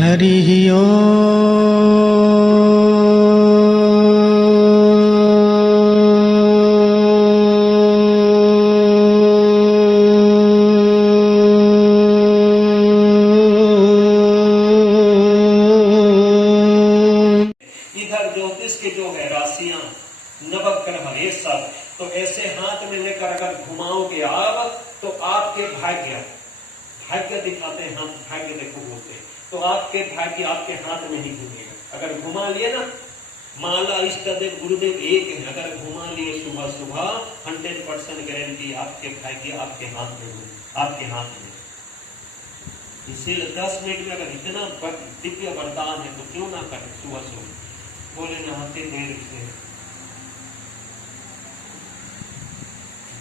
हरि इधर ज्योतिष के जो है राशियां नवग्रह ये सब, तो ऐसे हाथ में लेकर अगर घुमाओगे आप तो आपके भाग्य दिखाते हैं, हम भाग्य देखो बोलते हैं, तो आपके भाग्य आपके हाथ में ही घूमेगा। अगर घुमा लिए ना, माला इष्ट देव गुरुदेव एक है, अगर घुमा लिए सुबह सुबह 100% गारंटी आपके भाग्य आपके हाथ में घूमे, आपके हाथ में। इसीलिए 10 मिनट में अगर इतना दिव्य वरदान है तो क्यों ना करें सुबह सुबह। बोले नहाते देर से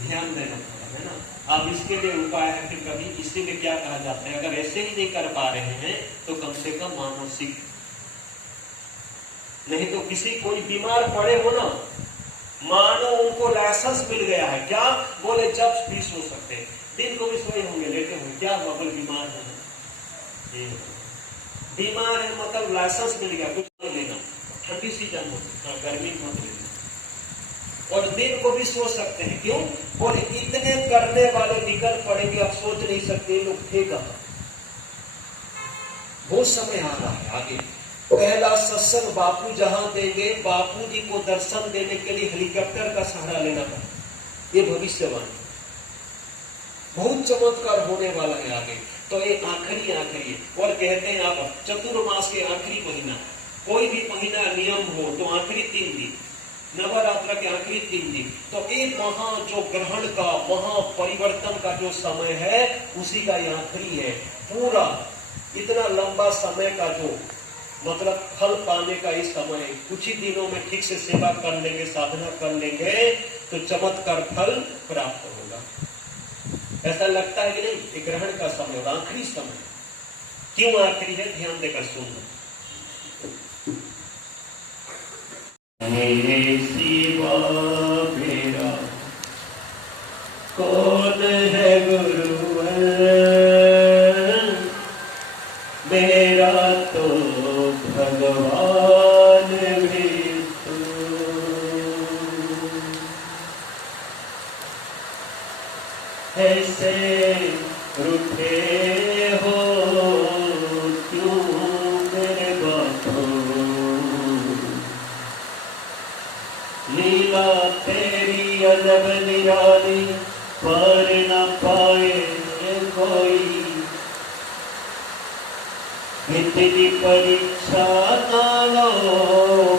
ध्यान देना पड़ेगा, है ना। अब इसके लिए उपाय है, फिर कभी इसीलिए क्या कहा जाता है, अगर ऐसे ही नहीं कर पा रहे हैं तो कम से कम मानसिक, नहीं तो किसी कोई बीमार पड़े हो ना, मानो उनको लाइसेंस मिल गया है, क्या बोले जब भी सो सकते हैं, दिन को भी सोए होंगे, लेटे होंगे, क्या हुआ बोले बीमार है, बीमार है मतलब लाइसेंस मिल गया, कुछ नहीं लेना, ठंडी सीजन हो, गर्मी मत लेना, और दिन को भी सोच सकते हैं, क्यों बोले इतने करने वाले निकल पड़ेंगे, अब सोच नहीं सकते लोग थे कहां। बहुत समय आ रहा है आगे। पहला सत्संग बापू जहां देंगे, बापू जी को दर्शन देने के लिए हेलीकॉप्टर का सहारा लेना पड़ेगा, ये भविष्यवाणी, बहुत चमत्कार होने वाला है आगे। तो ये आखिरी है, और कहते हैं आप चतुर्मास के आखिरी महीना, कोई भी महीना नियम हो तो आखिरी 3 दिन, नवरात्र के आखिरी 3 दिन, तो एक महा जो ग्रहण का महा परिवर्तन का जो समय है उसी का ये आखिरी है। पूरा इतना लंबा समय का जो मतलब फल पाने का इस समय, कुछ ही दिनों में ठीक से सेवा कर लेंगे, साधना कर लेंगे तो चमत्कार फल प्राप्त होगा। ऐसा लगता है कि नहीं, ये ग्रहण का समय होगा, आखिरी समय। क्यों आखिरी है, ध्यान देकर सुनना। मेरे सिवा मेरा कौन है गुरुवर, मेरा तो भगवान भी तू। ऐसे रूठे हो क्यों मेरे बातों, लीला तेरी अजब निराली, पर न पाए कोई, इतनी परीक्षा ना लो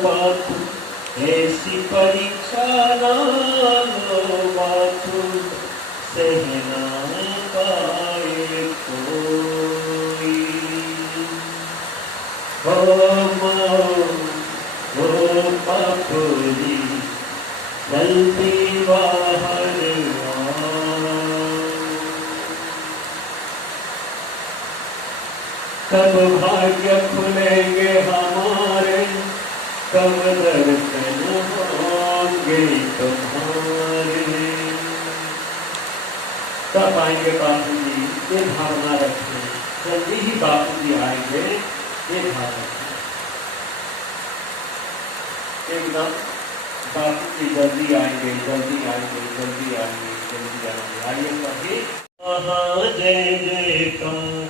बापू, ऐसी परीक्षा ना लो बापू, सहना पाए कोई। ओ बापूजी जल्दी बाहर आओ, कब भाग्य खुलेंगे हमारे, कब दर्शन होंगे तुम्हारे, कब आएंगे बापू जी, ये भावना रखें, जल्दी ही बापू जी आएंगे, ये भावना एकदम, बापू जी जल्दी आएंगे, जल्दी आएंगे, जल्दी आएंगे, जल्दी आएंगे। आइए सभी महा जय जयकार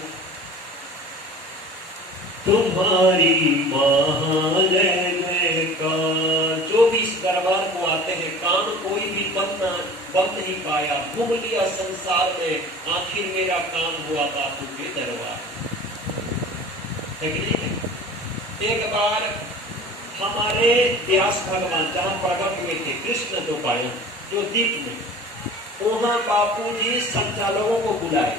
तुम्हारी, महा जय जयकार। जो भी इस दरबार को आते हैं, काम कोई भी बन नहीं पाया, घूम लिया संसार में, आखिर मेरा काम हुआ बापू के दरबार, है कि नहीं। एक बार हमारे व्यास भगवान जहां प्रकट हुए थे, कृष्ण द्वैपायन जो द्वीप में, वहां बापू जी संचालकों को बुलाए,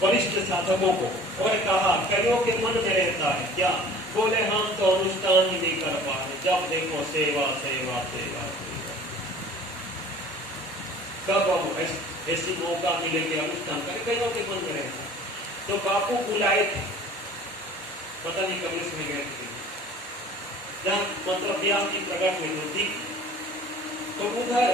वरिष्ठ साधकों को, और कहा कईयों के मन में रहता है क्या, बोले हम तो अनुष्ठान ही नहीं कर पा रहे, जब देखो सेवा सेवा सेवा सेवा, कब अब ऐसी मौका मिले कि अनुष्ठान करें, कईयों के मन में रहता है। तो बापू बुलाए थे, पता नहीं कब इसमें गए थे, जहाँ मतलब व्यास जी प्रकट हुए थे, तो उधर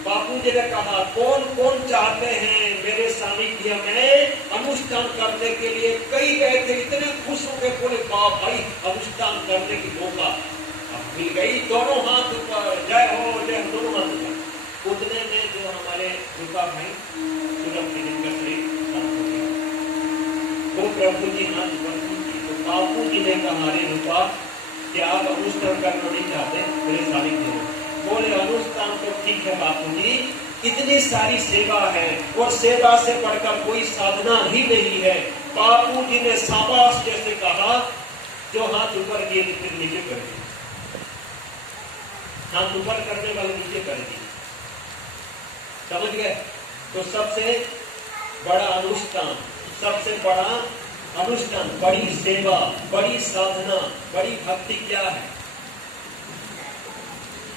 बापू जी ने कहा कौन कौन चाहते हैं मेरे सानिध्य में अनुष्ठान अनुष्ठान करने के लिए कई गए थे, इतने खुश हो गए, बोले बाप भाई अनुष्ठान करने की मौका अब मिल गई, दोनों हाथ ऊपर, जय हो जय हो, दोनों हाथ ऊपर। उतने में जो हमारे रूपा भाई सुरभ लिंग से वो प्रभु जी हाथ ऊपर, तो बापू जी ने कहा अरे रूपा कि आप अनुष्ठान करना नहीं चाहते, मेरे सारी बोले अनुष्ठान तो ठीक है बापू जी, इतनी सारी सेवा है और सेवा से बढ़कर कोई साधना ही नहीं है। बापू जी ने शाबाश जैसे कहा, जो हाथ ऊपर किए फिर नीचे कर दिए, हाथ ऊपर करने वाले नीचे कर दिए, समझ गए। तो सबसे बड़ा अनुष्ठान, सबसे बड़ा अनुष्ठान, बड़ी सेवा, बड़ी साधना, बड़ी भक्ति क्या है,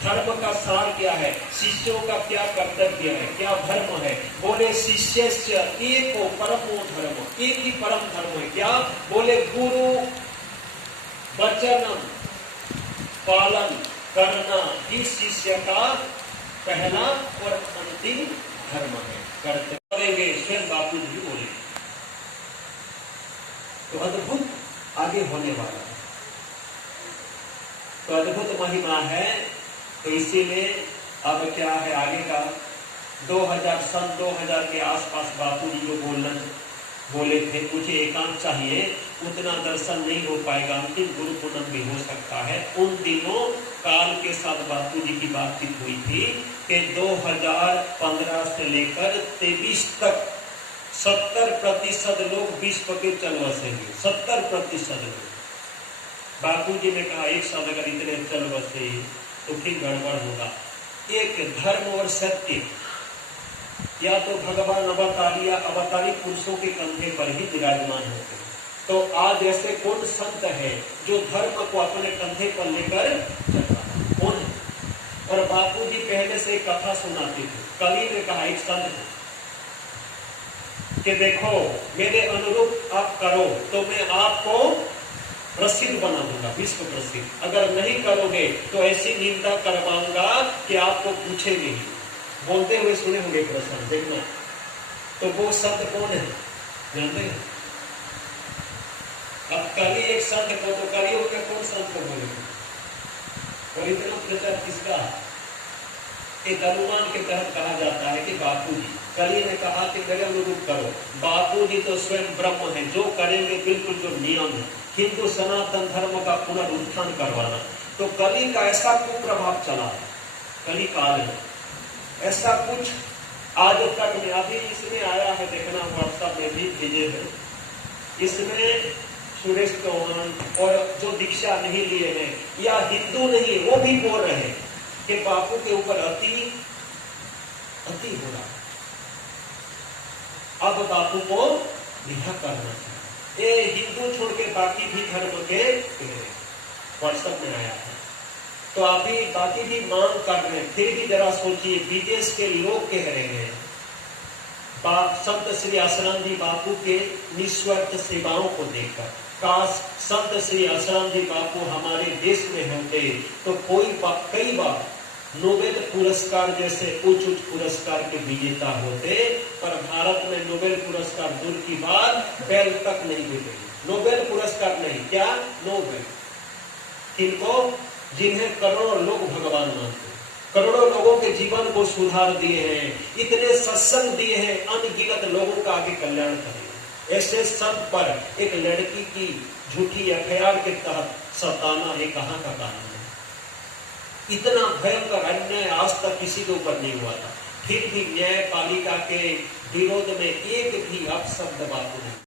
धर्म का सार क्या है, शिष्यों का क्या कर्तव्य है, क्या धर्म है। बोले शिष्यस्य एको परमो धर्म, एक ही परम धर्म है, क्या बोले गुरु वचनम पालन करना ही शिष्य का पहला और अंतिम धर्म है। करते करेंगे, स्वयं बापू जी बोले, तो अद्भुत आगे होने वाला है, तो अद्भुत महिमा है। तो इसीलिए अब क्या है आगे का 2000 के आसपास बापू जी जो बोले थे, मुझे एकांत चाहिए, उतना दर्शन नहीं हो पाएगा, अंतिम गुरु पूनम भी हो सकता है। उन दिनों काल के साथ बापू जी की बातचीत हुई थी कि 2015 से लेकर 23 तक 70% लोग विश्व के चल बसेंगे, 70% लोग। बापू जी ने कहा एक साथ अगर इतने चल बसे तो फिर गड़बड़ होगा। एक धर्म और सत्य या तो भगवान अवतारी पुरुषों के कंधे पर ही विराजमान होते हैं। तो आज ऐसे कौन संत है जो धर्म को अपने कंधे पर लेकर चलता है, कौन है? और बापू जी पहले से कथा सुनाते थे। कल ही ने कहा एक संत कि देखो मेरे अनुरूप आप करो तो मैं आपको प्रसिद्ध बना दूंगा, विश्व प्रसिद्ध। अगर नहीं करोगे तो ऐसी निंदा करवाऊंगा कि आपको पूछेंगे ही। बोलते हुए सुने होंगे प्रश्न, देखना। तो वो संत कौन है जानते हैं? अब कली एक संत को, तो कलियुग में कौन संत को बोलेंगे? और इतना प्रचार किसका? एक अनुमान के तहत कहा जाता है कि बापू जी। कली ने कहा कि मेरे अनुरूप करो। बापू जी तो स्वयं ब्रह्म है, जो करेंगे बिल्कुल जो नियम है, हिंदू सनातन धर्म का पुनरुत्थान करवाना। तो कली का ऐसा कुप्रभाव चला है, कली काल में ऐसा कुछ आज तक में, अभी इसमें आया है, देखना व्हाट्सएप में भी भेजे हैं, इसमें सुरेश चौहान और जो दीक्षा नहीं लिए हैं या हिंदू नहीं, वो भी बोल रहे हैं कि बापू के ऊपर अति हो रहा है, अब बापू को रिहा करना चाहिए। ये हिंदू छोड़ के बाकी भी धर्म के व्हाट्सएप में आया है। तो अभी बाकी भी मांग कर रहे हैं, फिर भी जरा सोचिए, विदेश के लोग कह रहे हैं संत श्री आसाराम जी बापू के निस्वार्थ सेवाओं को देखकर, काश संत श्री आसाराम जी बापू हमारे देश में होते तो कई बार नोबेल पुरस्कार जैसे उच्च पुरस्कार के विजेता होते। पर भारत में नोबेल पुरस्कार दूर की बात, बेल तक नहीं देते। नोबेल पुरस्कार नहीं, क्या नोबेल किनको? जिन्हें करोड़ों लोग भगवान मानते, करोड़ों लोगों के जीवन को सुधार दिए हैं, इतने सत्संग दिए हैं, अनगिनत लोगों का आगे कल्याण करें। ऐसे संत पर एक लड़की की झूठी एफआईआर के तहत सताना, ये कहाँ का कानून है? इतना भयंकर अन्याय आज तक किसी के ऊपर नहीं हुआ था। फिर भी न्यायपालिका के विरोध में एक भी अपशब्द बापू नहीं।